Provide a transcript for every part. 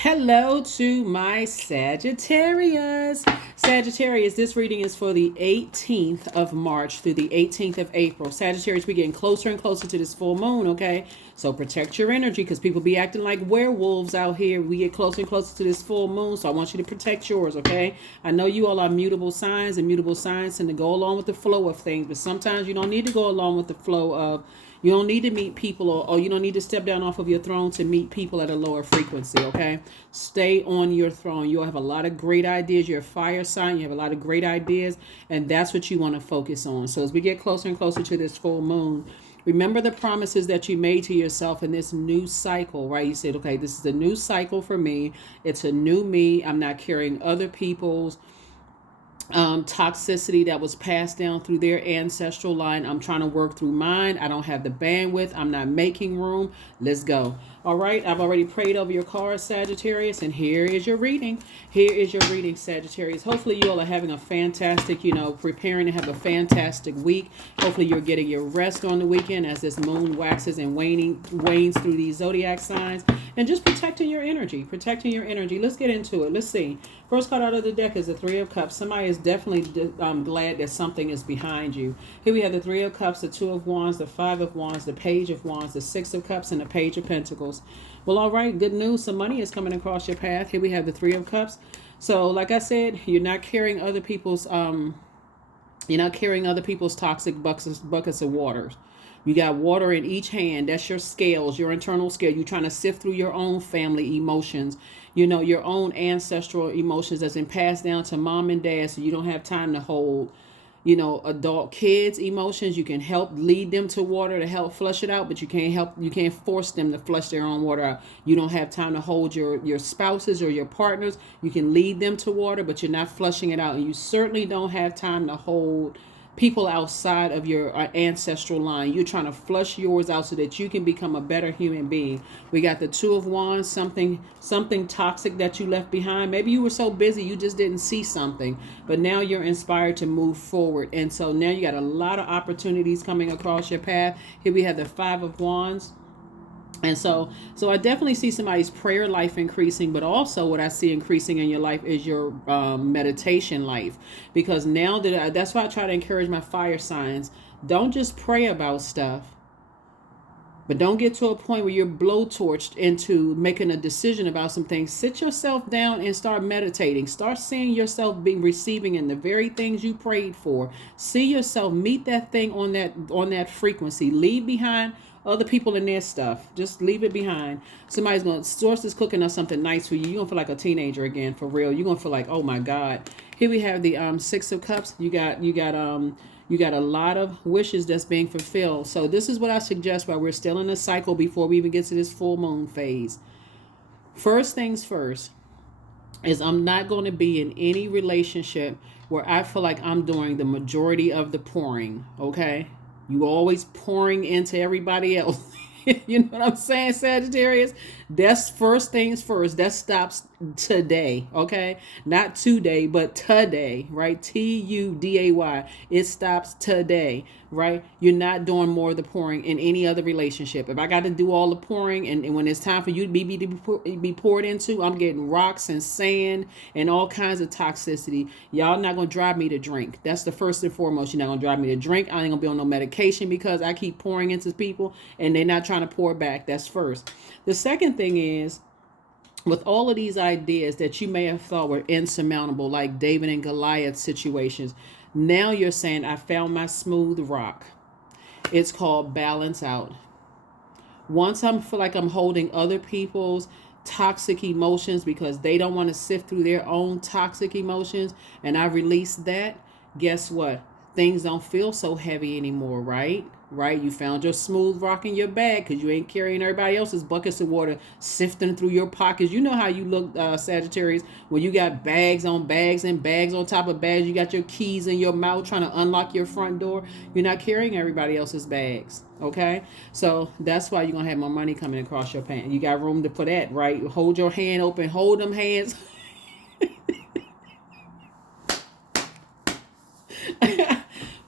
Hello to my Sagittarius. Sagittarius, this reading is for the 18th of March through the 18th of April. Sagittarius, we're getting closer and closer to this full moon, okay? So protect your energy because people be acting like werewolves out here. We get closer and closer to this full moon, so I want you to protect yours, okay? I know you all are mutable signs, and mutable signs tend to go along with the flow of things, but sometimes you don't need to go along with the flow of you don't need to meet people or you don't need to step down off of your throne to meet people at a lower frequency, okay? Stay on your throne. You'll have a lot of great ideas. You're a fire sign. You have a lot of great ideas, and that's what you want to focus on. So as we get closer and closer to this full moon, remember the promises that you made to yourself in this new cycle, right? You said, okay, this is a new cycle for me. It's a new me. I'm not carrying other people's toxicity that was passed down through their ancestral line. I'm trying to work through mine. I don't have the bandwidth. I'm not making room. Let's go. All right. I've already prayed over your cards, Sagittarius, and here is your reading. Here is your reading, Sagittarius. Hopefully you all are having a fantastic, preparing to have a fantastic week. Hopefully you're getting your rest on the weekend as this moon waxes and wanes through these zodiac signs, and just protecting your energy. Protecting your energy. Let's get into it. Let's see. First card out of the deck is the Three of Cups. Somebody is definitely glad that something is behind you. Here we have the Three of Cups, the Two of Wands, the Five of Wands, the Page of Wands, the Six of Cups, and the Page of Pentacles. Well, all right, good news. Some money is coming across your path. Here we have the Three of Cups. So, like I said, you're not carrying other people's toxic buckets of waters. You got water in each hand. That's your scales, your internal scale. You're trying to sift through your own family emotions, your own ancestral emotions that's been passed down to mom and dad. So you don't have time to hold, adult kids' emotions. You can help lead them to water to help flush it out, but you can't force them to flush their own water out. You don't have time to hold your spouses or your partners. You can lead them to water, but you're not flushing it out. And you certainly don't have time to hold people outside of your ancestral line. You're trying to flush yours out so that you can become a better human being. We got the Two of Wands, something toxic that you left behind. Maybe you were so busy you just didn't see something, but now you're inspired to move forward. And so now you got a lot of opportunities coming across your path. Here we have the Five of Wands. And so I definitely see somebody's prayer life increasing, but also what I see increasing in your life is your meditation life. Because now that's why I try to encourage my fire signs. Don't just pray about stuff, but don't get to a point where you're blowtorched into making a decision about some things. Sit yourself down and start meditating. Start seeing yourself receiving in the very things you prayed for. See yourself meet that thing on that frequency. Leave behind other people and their stuff. Just leave it behind. Somebody's going to source is cooking up something nice for you. You're going to feel like a teenager again, for real. You're going to feel like, oh my God. Here we have the Six of Cups. You got a lot of wishes that's being fulfilled. So this is what I suggest while we're still in a cycle before we even get to this full moon phase. First things first is I'm not going to be in any relationship where I feel like I'm doing the majority of the pouring, okay? You always pouring into everybody else. You know what I'm saying, Sagittarius? That's first things first. That stops today, okay? Not today, but today, right? Tuday. It stops today, right? You're not doing more of the pouring in any other relationship. If I got to do all the pouring and when it's time for you to be poured into, I'm getting rocks and sand and all kinds of toxicity. Y'all not going to drive me to drink. That's the first and foremost. You're not going to drive me to drink. I ain't going to be on no medication because I keep pouring into people and they're not trying to pour back. That's first. The second thing is, with all of these ideas that you may have thought were insurmountable, like David and Goliath situations, now you're saying, I found my smooth rock. It's called balance out. Once I feel like I'm holding other people's toxic emotions because they don't want to sift through their own toxic emotions, and I release that, guess what? Things don't feel so heavy anymore, right? Right? You found your smooth rock in your bag because you ain't carrying everybody else's buckets of water sifting through your pockets. You know how you look, Sagittarius, when you got bags on bags and bags on top of bags. You got your keys in your mouth trying to unlock your front door. You're not carrying everybody else's bags, okay? So that's why you're going to have more money coming across your pants. You got room for that, right? Hold your hand open. Hold them hands.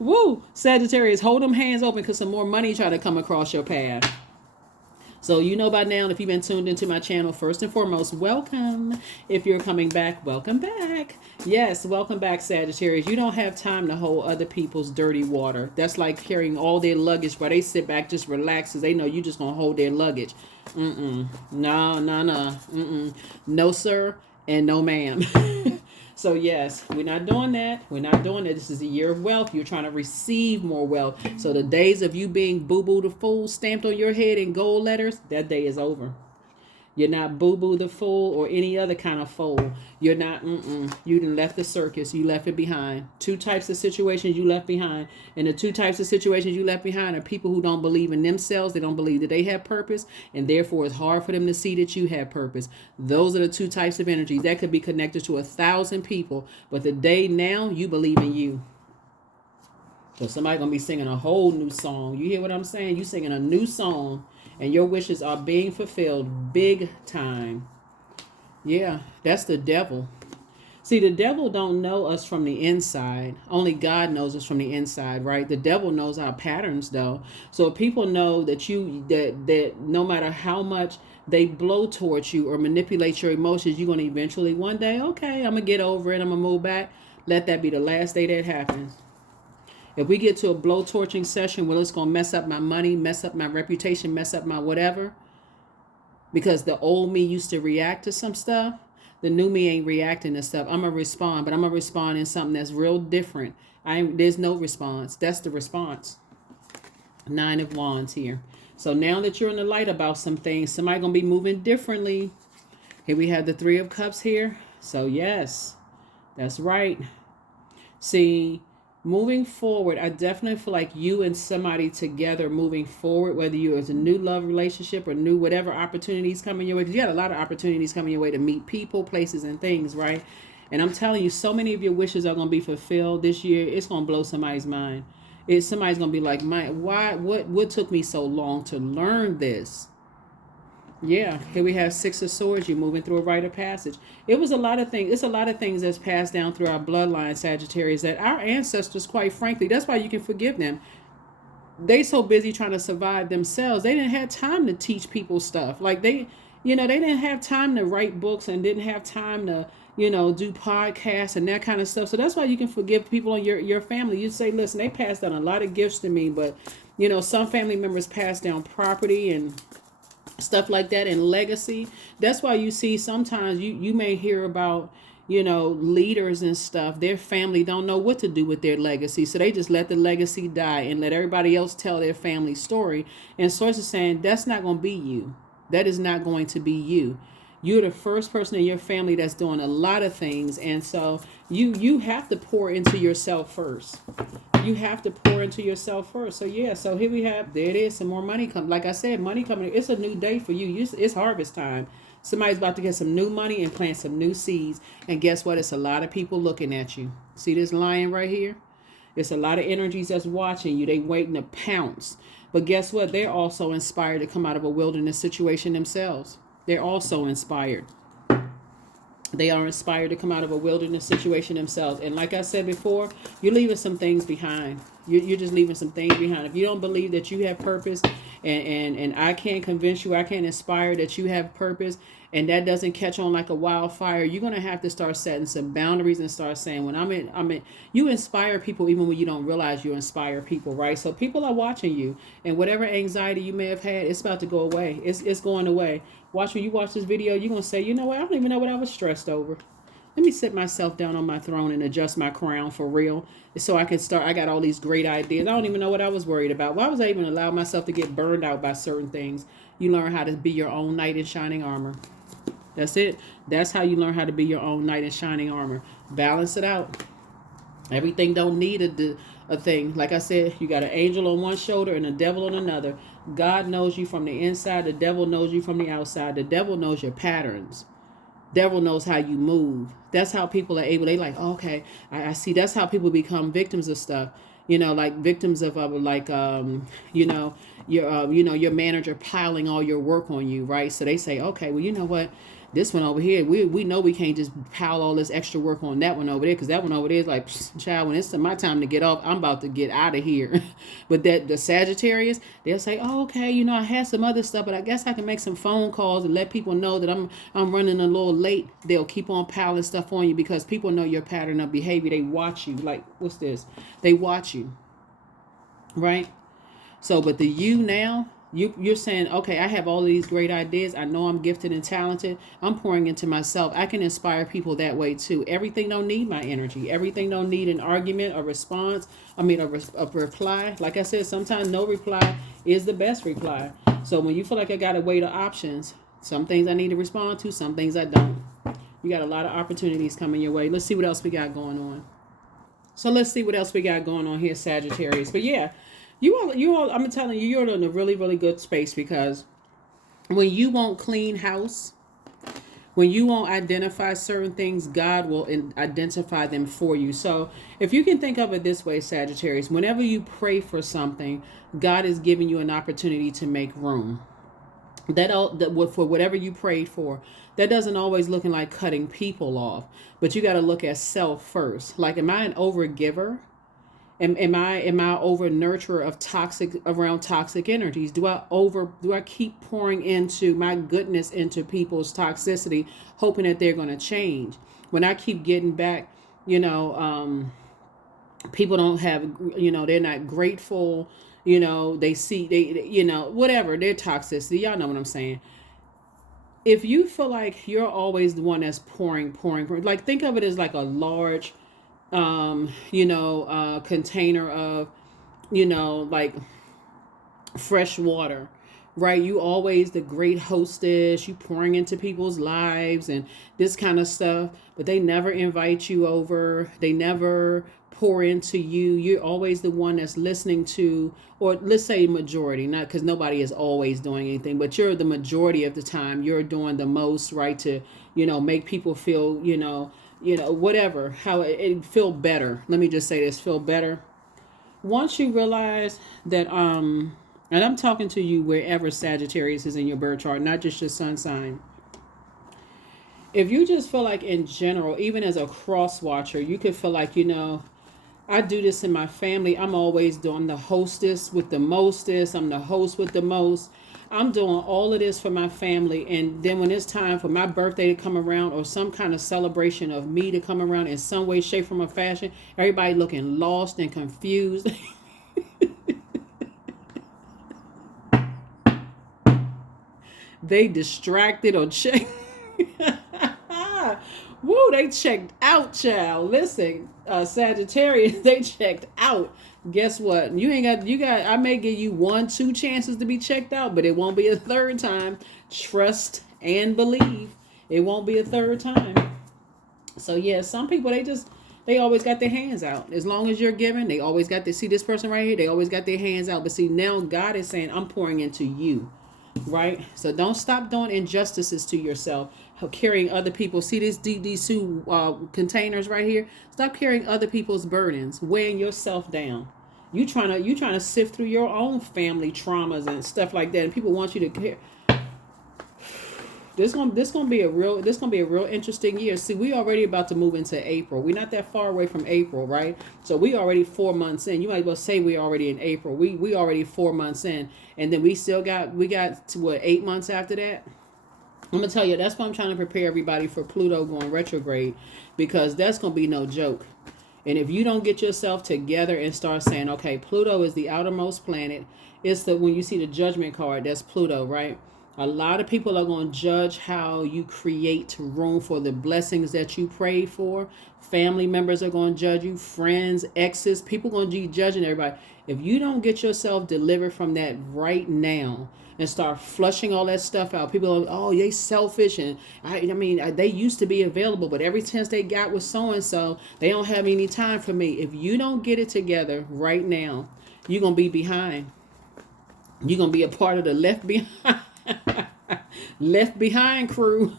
Woo! Sagittarius, hold them hands open because some more money try to come across your path. So you know by now, if you've been tuned into my channel, first and foremost, welcome. If you're coming back, welcome back. Yes, welcome back, Sagittarius. You don't have time to hold other people's dirty water. That's like carrying all their luggage while they sit back, just relax, because they know you just going to hold their luggage. No, no, no. No, sir, and no, ma'am. So yes, we're not doing that. We're not doing that. This is a year of wealth. You're trying to receive more wealth. So the days of you being boo-boo the fool stamped on your head in gold letters, that day is over. You're not boo-boo the fool or any other kind of fool. You're not, You done left the circus. You left it behind. Two types of situations you left behind. And the two types of situations you left behind are people who don't believe in themselves. They don't believe that they have purpose. And therefore, it's hard for them to see that you have purpose. Those are the two types of energies. That could be connected to 1,000 people. But the day now, you believe in you. So somebody's going to be singing a whole new song. You hear what I'm saying? You singing a new song. And your wishes are being fulfilled big time. Yeah, that's the devil. See, the devil don't know us from the inside. Only God knows us from the inside, right? The devil knows our patterns, though. So if people know that that no matter how much they blow towards you or manipulate your emotions, you're going to eventually one day, okay, I'm going to get over it. I'm going to move back. Let that be the last day that happens. If we get to a blow torching session where it's going to mess up my money, mess up my reputation, mess up my whatever, because the old me used to react to some stuff, the new me ain't reacting to stuff. I'm going to respond, but I'm going to respond in something that's real different. There's no response. That's the response. 9 of Wands here. So now that you're in the light about some things, somebody going to be moving differently. Here we have the 3 of Cups here. So yes, that's right. See, moving forward, I definitely feel like you and somebody together moving forward, whether you it's a new love relationship or new whatever opportunities coming your way, because you got a lot of opportunities coming your way to meet people, places, and things, right? And I'm telling you, so many of your wishes are going to be fulfilled this year. It's going to blow somebody's mind. Somebody's going to be like, what took me so long to learn this? Yeah, here we have 6 of Swords. You're moving through a rite of passage. It was a lot of things. It's a lot of things that's passed down through our bloodline, Sagittarius, that our ancestors, quite frankly, that's why you can forgive them. They so busy trying to survive themselves. They didn't have time to teach people stuff. Like they didn't have time to write books and didn't have time to, do podcasts and that kind of stuff. So that's why you can forgive people in your family. You say, listen, they passed down a lot of gifts to me, but, some family members passed down property and stuff like that and legacy. That's why you see sometimes you may hear about leaders and stuff, their family don't know what to do with their legacy, so they just let the legacy die and let everybody else tell their family story. And sources saying that's not going to be you. That is not going to be you. You're the first person in your family that's doing a lot of things, and so you have to pour into yourself first. You have to pour into yourself first. So yeah, so here we have, there it is, some more money coming. Like I said, money coming. It's a new day for you. It's harvest time. Somebody's about to get some new money and plant some new seeds. And guess what? It's a lot of people looking at you. See this lion right here? It's a lot of energies that's watching you. They waiting to pounce. But guess what? They're also inspired to come out of a wilderness situation themselves. They're also inspired. They are inspired to come out of a wilderness situation themselves. And like I said before, you're leaving some things behind. You're just leaving some things behind. If you don't believe that you have purpose, and I can't convince you, I can't inspire that you have purpose, and that doesn't catch on like a wildfire, you're going to have to start setting some boundaries and start saying, when I'm in, you inspire people even when you don't realize you inspire people, right? So people are watching you, and whatever anxiety you may have had, it's about to go away. It's going away. When you watch this video, you're going to say, you know what? I don't even know what I was stressed over. Let me sit myself down on my throne and adjust my crown for real, so I can start. I got all these great ideas. I don't even know what I was worried about. Why was I even allow myself to get burned out by certain things? You learn how to be your own knight in shining armor. That's it. That's how you learn how to be your own knight in shining armor. Balance it out. Everything don't need a thing. Like I said, you got an angel on one shoulder and a devil on another. God knows you from the inside. The devil knows you from the outside. The devil knows your patterns. Devil knows how you move. That's how people are able. They like, oh, okay, I see. That's how people become victims of stuff. Like victims of your manager piling all your work on you, right? So they say, okay, well, you know what? this one over here, we know we can't just pile all this extra work on that one over there, because that one over there is like, child, when it's my time to get off, I'm about to get out of here. But that the Sagittarius, they'll say, oh, okay, I had some other stuff, but I guess I can make some phone calls and let people know that I'm running a little late. They'll keep on piling stuff on you because people know your pattern of behavior. They watch you. Like, what's this? They watch you, right? So, but the you now, you're saying, okay, I have all of these great ideas. I know I'm gifted and talented. I'm pouring into myself. I can inspire people that way too. Everything don't need my energy. Everything don't need an argument, a response. I mean, a reply. Like I said, sometimes no reply is the best reply. So when you feel like I got to weigh the options, some things I need to respond to, some things I don't. You got a lot of opportunities coming your way. Let's see what else we got going on. So let's see what else we got going on here, Sagittarius. But yeah, you all, I'm telling you, you're in a really, really good space, because when you won't clean house, when you won't identify certain things, God will identify them for you. So if you can think of it this way, Sagittarius, whenever you pray for something, God is giving you an opportunity to make room. That for whatever you prayed for, that doesn't always looking like cutting people off, but you got to look at self first. Like, am I an overgiver? Am I over nurturer of toxic energies? Do I keep pouring into my goodness into people's toxicity, hoping that they're going to change? When I keep getting back, people don't have, they're not grateful. Whatever, their toxicity. Y'all know what I'm saying. If you feel like you're always the one that's pouring, like, think of it as like a large container of, like fresh water, right? You always the great hostess, you pouring into people's lives and this kind of stuff, but they never invite you over. They never pour into you. You're always the one that's listening to, or let's say majority, not because nobody is always doing anything, but you're the majority of the time. You're doing the most, right? To, make people feel, whatever, how it feel better. Let me just say this, feel better. Once you realize that, and I'm talking to you wherever Sagittarius is in your birth chart, not just your sun sign. If you just feel like in general, even as a cross watcher, you could feel like, I do this in my family. I'm always doing the hostess with the mostest. I'm the host with the most. I'm doing all of this for my family. And then when it's time for my birthday to come around, or some kind of celebration of me to come around in some way, shape, form, or fashion, everybody looking lost and confused. They distracted or checked. Woo, they checked out, child. Listen, Sagittarius, they checked out. Guess what? I may give you 1-2 chances to be checked out, but it won't be a third time. Trust and believe. It won't be a third time. So yeah, some people, they always got their hands out. As long as you're giving, they always got to see this person right here. They always got their hands out. But see, now God is saying, I'm pouring into you. Right? So don't stop doing injustices to yourself, carrying other people. See these two containers right here? Stop carrying other people's burdens, weighing yourself down. You trying to sift through your own family traumas and stuff like that, and people want you to care. This gonna be a real interesting year. See, we already about to move into April. We're not that far away from April, right? So we already 4 months in. You might as well say we already in April. We already 4 months in, and then we got to what, 8 months after that. I'm gonna tell you, that's why I'm trying to prepare everybody for Pluto going retrograde, because that's gonna be no joke. And if you don't get yourself together and start saying, okay, Pluto is the outermost planet. It's when you see the judgment card, that's Pluto, right? A lot of people are going to judge how you create room for the blessings that you prayed for. Family members are going to judge you, friends, exes, people are going to be judging everybody. If you don't get yourself delivered from that right now and start flushing all that stuff out, people are, oh, they selfish, and I mean, they used to be available, but every chance they got with so-and-so, they don't have any time for me. If you don't get it together right now, you're going to be behind. You're going to be a part of the left behind. Left behind crew.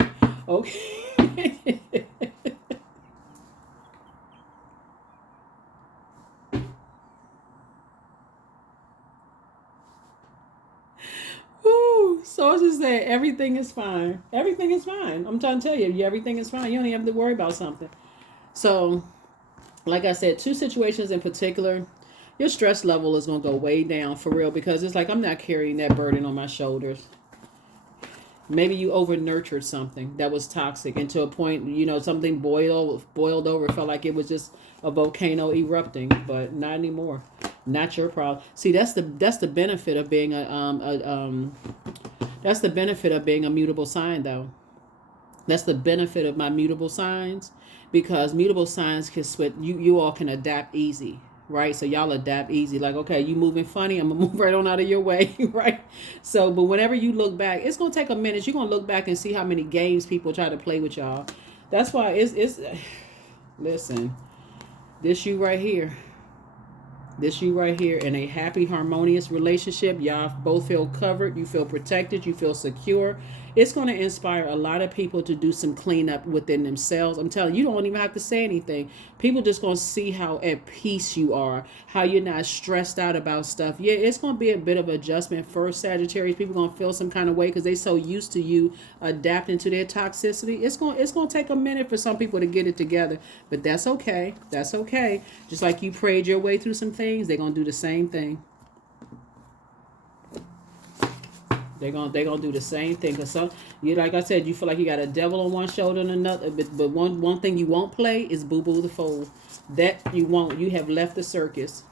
Okay. Woo, So I was just saying, everything is fine. Everything is fine. I'm trying to tell you, everything is fine. You don't even have to worry about something. So, like I said, two situations in particular, your stress level is going to go way down for real, because it's like I'm not carrying that burden on my shoulders. Maybe you over nurtured something that was toxic, and to a point, something boiled over, felt like it was just a volcano erupting, but not anymore. Not your problem. See, that's the benefit of being that's the benefit of being a mutable sign, though. That's the benefit of my mutable signs, because mutable signs can switch. You all can adapt easy, right? So y'all adapt easy. Like, okay, you moving funny, I'm gonna move right on out of your way, right? So, but whenever you look back, it's gonna take a minute. You're gonna look back and see how many games people try to play with y'all. That's why it's listen, this you right here. This you right here in a happy, harmonious relationship. Y'all both feel covered. You feel protected. You feel secure. It's going to inspire a lot of people to do some cleanup within themselves. I'm telling you, you don't even have to say anything. People just going to see how at peace you are, how you're not stressed out about stuff. Yeah, it's going to be a bit of adjustment for Sagittarius. People going to feel some kind of way because they're so used to you adapting to their toxicity. It's going to take a minute for some people to get it together, but that's okay. That's okay. Just like you prayed your way through some things, they're going to do the same thing. They're gonna do the same thing. Cause like I said, you feel like you got a devil on one shoulder and another. But one thing you won't play is Boo Boo the Fool. That you won't. You have left the circus.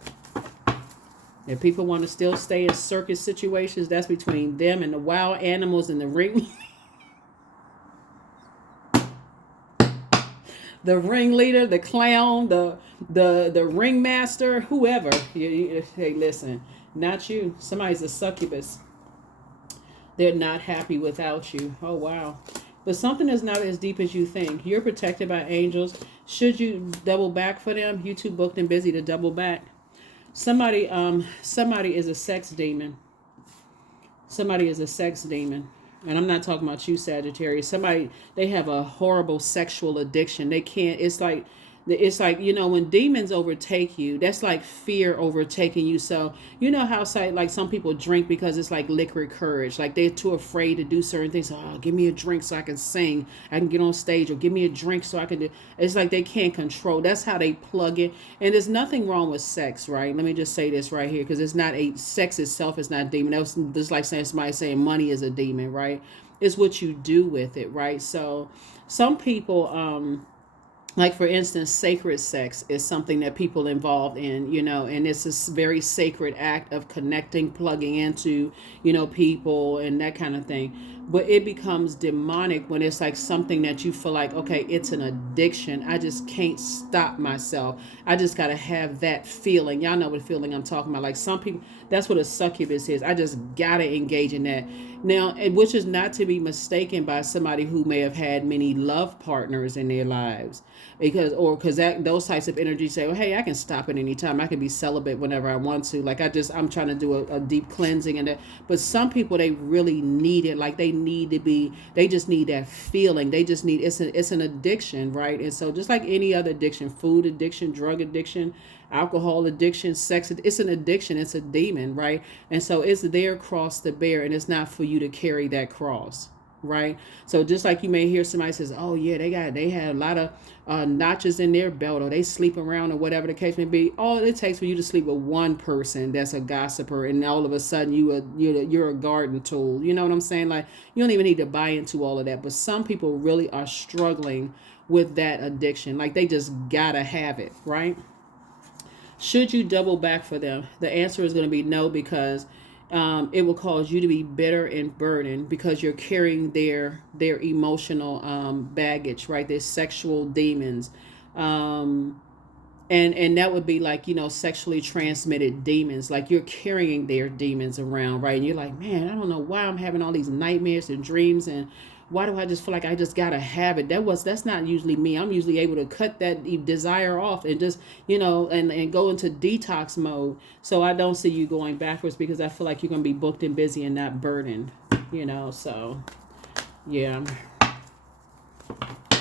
If people want to still stay in circus situations, that's between them and the wild animals in the ring. The ringleader, the clown, the ringmaster, whoever. Hey, listen, not you. Somebody's a succubus. They're not happy without you. Oh, wow. But something is not as deep as you think. You're protected by angels. Should you double back for them? You too booked and busy to double back. Somebody is a sex demon. Somebody is a sex demon. And I'm not talking about you, Sagittarius. They have a horrible sexual addiction. They can't, it's like, when demons overtake you, that's like fear overtaking you. So, how like some people drink because it's like liquid courage. Like they're too afraid to do certain things. Oh, give me a drink so I can sing. I can get on stage, or give me a drink so I can do. It's like they can't control. That's how they plug it. And there's nothing wrong with sex, right? Let me just say this right here, because sex itself is not demon. That's just like somebody saying money is a demon, right? It's what you do with it, right? So some people, like, for instance, sacred sex is something that people involved in, and it's a very sacred act of connecting, plugging into, people and that kind of thing. But it becomes demonic when it's like something that you feel like, okay, it's an addiction. I just can't stop myself. I just got to have that feeling. Y'all know what feeling I'm talking about. Like some people, that's what a succubus is. I just got to engage in that. Now, which is not to be mistaken by somebody who may have had many love partners in their lives. Because those types of energies say, well, hey, I can stop at any time. I can be celibate whenever I want to. Like I'm trying to do a deep cleansing and that. But some people, they really need it. Like they just need that feeling. They just need, it's an addiction, right? And so just like any other addiction, food addiction, drug addiction, alcohol addiction, sex, it's an addiction. It's a demon, right? And so it's their cross to bear, and it's not for you to carry that cross. Right. So just like you may hear somebody says, oh yeah, they had a lot of notches in their belt, or they sleep around, or whatever the case may be. All it takes for you to sleep with one person that's a gossiper, and all of a sudden you're a garden tool. You know what I'm saying? Like, you don't even need to buy into all of that. But some people really are struggling with that addiction. Like they just gotta have it, right? Should you double back for them? The answer is going to be no, because it will cause you to be bitter and burdened, because you're carrying their emotional baggage, right? Their sexual demons, and that would be like, sexually transmitted demons. Like you're carrying their demons around, right? And you're like, man, I don't know why I'm having all these nightmares and dreams, and why do I just feel like I just gotta have it? That's not usually me. I'm usually able to cut that desire off and just, and go into detox mode. So I don't see you going backwards, because I feel like you're gonna be booked and busy and not burdened, so yeah.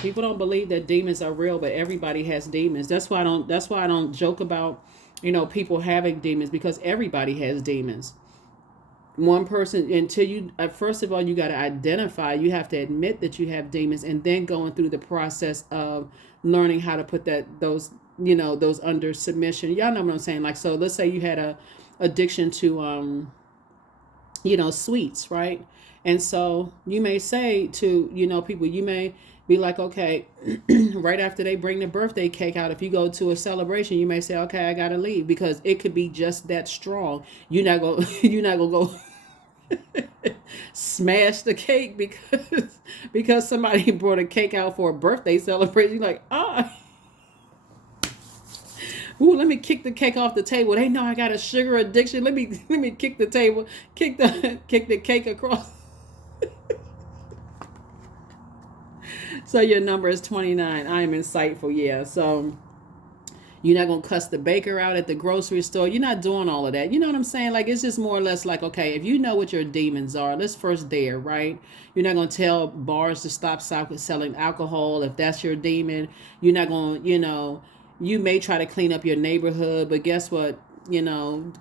People don't believe that demons are real, but everybody has demons. That's why I don't joke about, people having demons, because everybody has demons. one person, until you first of all, you got to identify, you have to admit that you have demons, and then going through the process of learning how to put those, those under submission. Y'all know what I'm saying? Like, so let's say you had a addiction to sweets, right? And so you may say to, people, you may be like, okay, right after they bring the birthday cake out, if you go to a celebration, you may say, okay, I gotta leave, because it could be just that strong. You're not gonna you're not gonna go smash the cake because somebody brought a cake out for a birthday celebration. You're like, ooh, let me kick the cake off the table. They know I got a sugar addiction. Let me kick the table, kick the cake across. So your number is 29. I am insightful, yeah. So you're not gonna cuss the baker out at the grocery store. You're not doing all of that. You know what I'm saying? Like, it's just more or less like, okay, if you know what your demons are, let's first dare, right? You're not gonna tell bars to stop selling alcohol if that's your demon. You're not gonna, you may try to clean up your neighborhood, but guess what?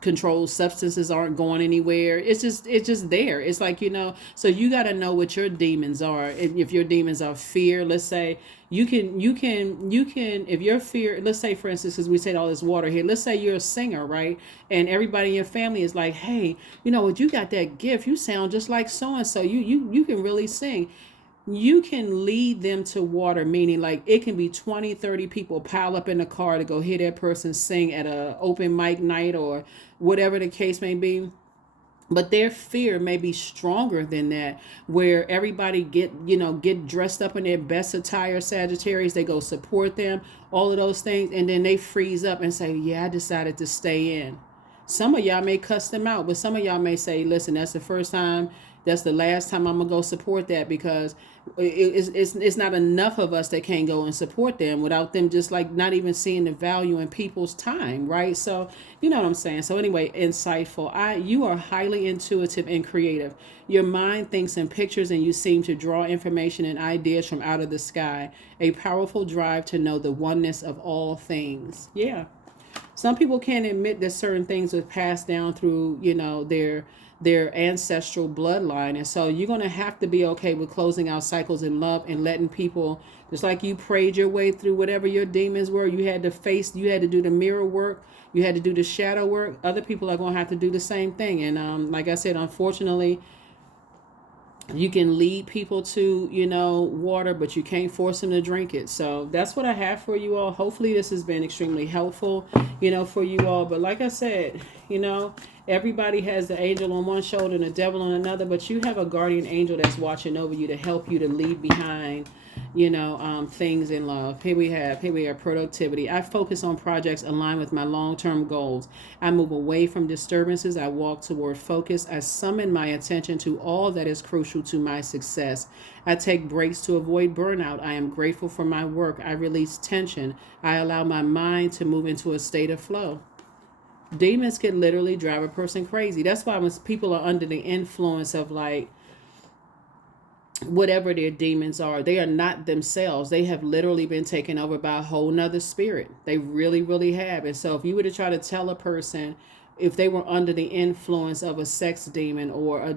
Controlled substances aren't going anywhere. It's just there. It's like, so you got to know what your demons are. If your demons are fear, let's say if your fear, let's say for instance, because we said all this water here, let's say you're a singer, right? And everybody in your family is like, hey, what, you got that gift, you sound just like so and so, you can really sing. You can lead them to water, meaning like it can be 20, 30 people pile up in the car to go hear that person sing at a open mic night or whatever the case may be. But their fear may be stronger than that, where everybody get dressed up in their best attire. Sagittarius, they go support them, all of those things, and then they freeze up and say, yeah, I decided to stay in. Some of y'all may cuss them out, but some of y'all may say, listen, that's the first time, that's the last time I'm gonna go support that, because it's not enough of us that can't go and support them without them just like not even seeing the value in people's time, right? So you know what I'm saying. So anyway, insightful. You are highly intuitive and creative. Your mind thinks in pictures, and you seem to draw information and ideas from out of the sky. A powerful drive to know the oneness of all things. Yeah. Some people can't admit that certain things were passed down through, their ancestral bloodline. And so you're going to have to be okay with closing out cycles in love and letting people, just like you prayed your way through whatever your demons were, you had to do the mirror work, you had to do the shadow work. Other people are going to have to do the same thing. And like I said, unfortunately, you can lead people to, water, but you can't force them to drink it. So that's what I have for you all. Hopefully this has been extremely helpful, for you all. But like I said, everybody has the angel on one shoulder and the devil on another, but you have a guardian angel that's watching over you to help you to leave behind, things in love. Here we have productivity. I focus on projects aligned with my long-term goals. I move away from disturbances. I walk toward focus. I summon my attention to all that is crucial to my success. I take breaks to avoid burnout. I am grateful for my work. I release tension. I allow my mind to move into a state of flow. Demons can literally drive a person crazy. That's why when people are under the influence of like whatever their demons are, they are not themselves. They have literally been taken over by a whole nother spirit. They really, really have. And so if you were to try to tell a person if they were under the influence of a sex demon or a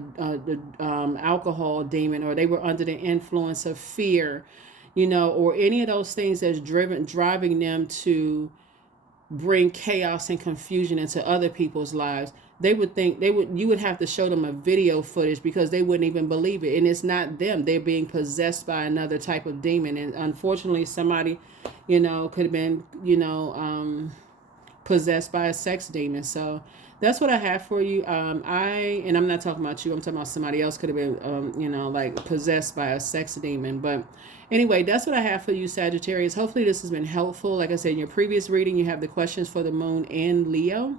alcohol demon, or they were under the influence of fear, or any of those things that's driving them to bring chaos and confusion into other people's lives, you would have to show them a video footage, because they wouldn't even believe it. And it's not them. They're being possessed by another type of demon. And unfortunately, somebody, could have been, possessed by a sex demon. So that's what I have for you. I'm not talking about you. I'm talking about somebody else could have been, like possessed by a sex demon. But anyway, that's what I have for you, Sagittarius. Hopefully this has been helpful. Like I said, in your previous reading, you have the questions for the moon and Leo.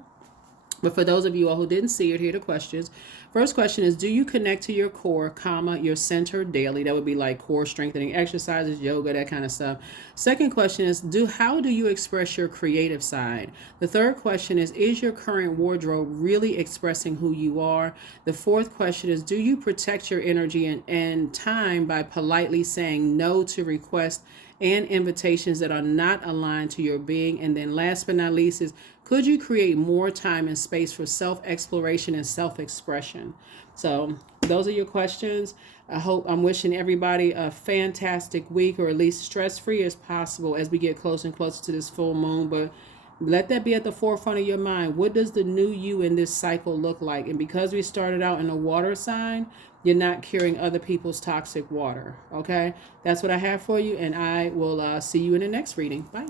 But for those of you all who didn't see it, here are the questions. First question is, do you connect to your core, your center daily? That would be like core strengthening exercises, yoga, that kind of stuff. Second question is, how do you express your creative side? The third question is your current wardrobe really expressing who you are? The fourth question is, do you protect your energy and time by politely saying no to requests and invitations that are not aligned to your being? And then last but not least is, could you create more time and space for self-exploration and self-expression? connection. So those are your questions. I'm wishing everybody a fantastic week, or at least stress-free as possible as we get closer and closer to this full moon. But let that be at the forefront of your mind. What does the new you in this cycle look like? And because we started out in a water sign, you're not carrying other people's toxic water. Okay? That's what I have for you, and I will see you in the next reading. Bye.